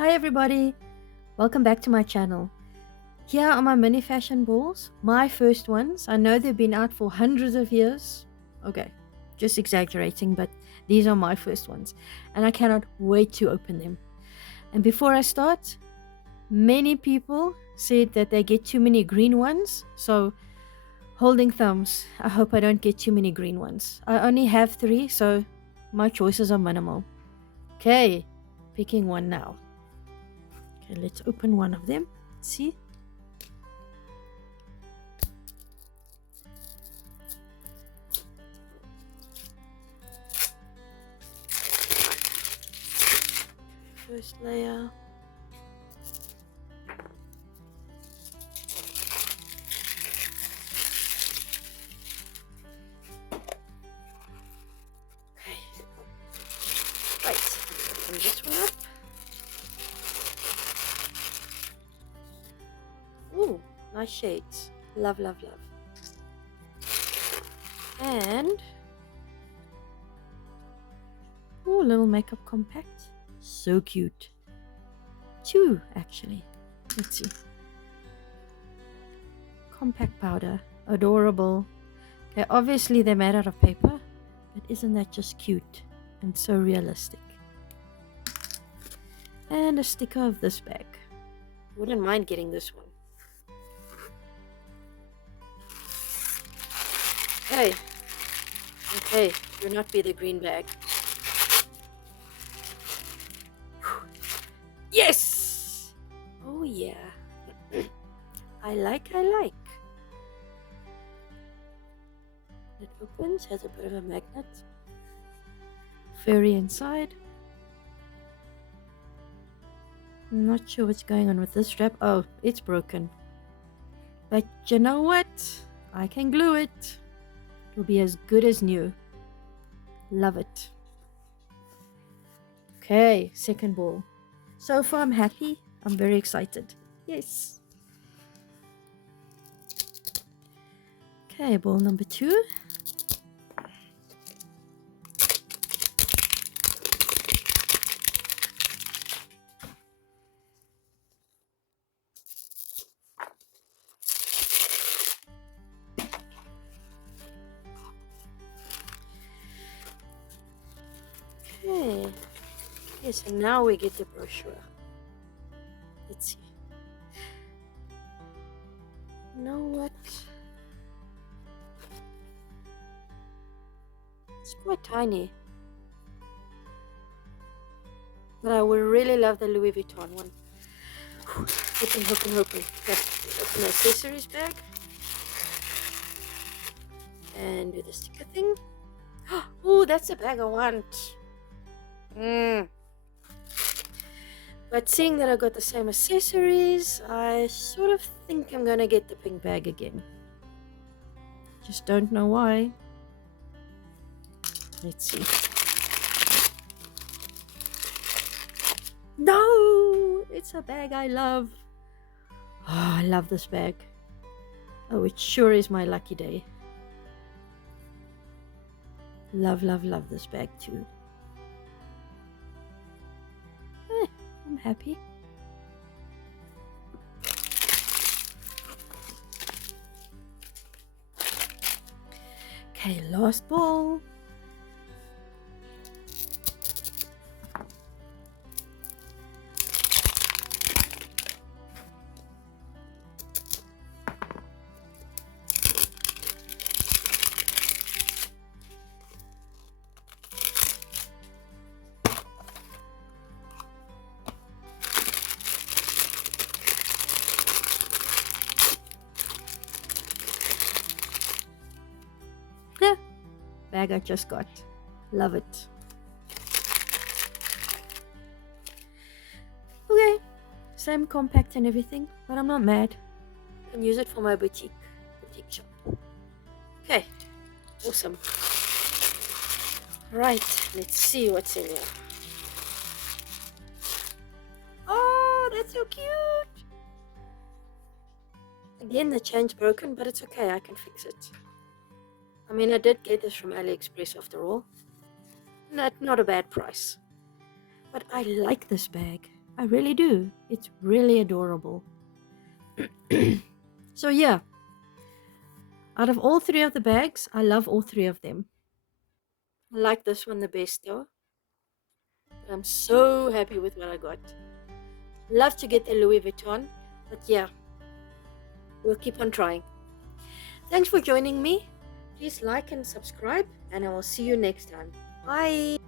Hi everybody, welcome back to my channel. Here are my mini fashion balls, my first ones. I know they've been out for hundreds of years. Okay, just exaggerating, but these are my first ones and I cannot wait to open them. And before I start, many people said that they get too many green ones, so holding thumbs, I hope I don't get too many green ones. I only have 3, so my choices are minimal. Okay, picking one now. Okay, let's open one of them. See? First layer. Okay. Right. Open this one up. Ooh, nice shades. Love, love, love. And ooh, little makeup compact. So cute. 2 actually. Let's see. Compact powder. Adorable. Okay, obviously they're made out of paper, but isn't that just cute and so realistic? And a sticker of this bag. Wouldn't mind getting this one. Hey. Okay, do not be the green bag. Yes! Oh yeah. I like. It opens, has a bit of a magnet. Furry inside. Not sure what's going on with this strap. Oh, it's broken. But you know what? I can glue it. It'll be as good as new. Love it. Okay, second ball. So far I'm happy. I'm very excited. Yes. Okay, ball number 2. Okay. Yes, and now we get the brochure. Let's see. You know what? It's quite tiny. But I would really love the Louis Vuitton one. Hoping. Okay, open the accessories bag. And do the sticker thing. Oh, that's the bag I want. But seeing that I got the same accessories, I sort of think I'm gonna get the pink bag again. Just don't know why. Let's see. No! It's a bag I love. Oh, I love this bag. Oh, it sure is my lucky day. Love this bag too. I'm happy. Okay, last ball. Yeah, bag I just got. Love it. Okay, same compact and everything, but I'm not mad. I can use it for my boutique shop. Okay, awesome. Right, let's see what's in here. Oh, that's so cute. Again, the chain's broken, but it's okay, I can fix it. I mean, I did get this from AliExpress after all. Not a bad price. But I like this bag. I really do. It's really adorable. So yeah, out of all three of the bags, I love all three of them. I like this one the best though. But I'm so happy with what I got. Love to get the Louis Vuitton, but yeah, we'll keep on trying. Thanks for joining me. Please like and subscribe, and I will see you next time. Bye.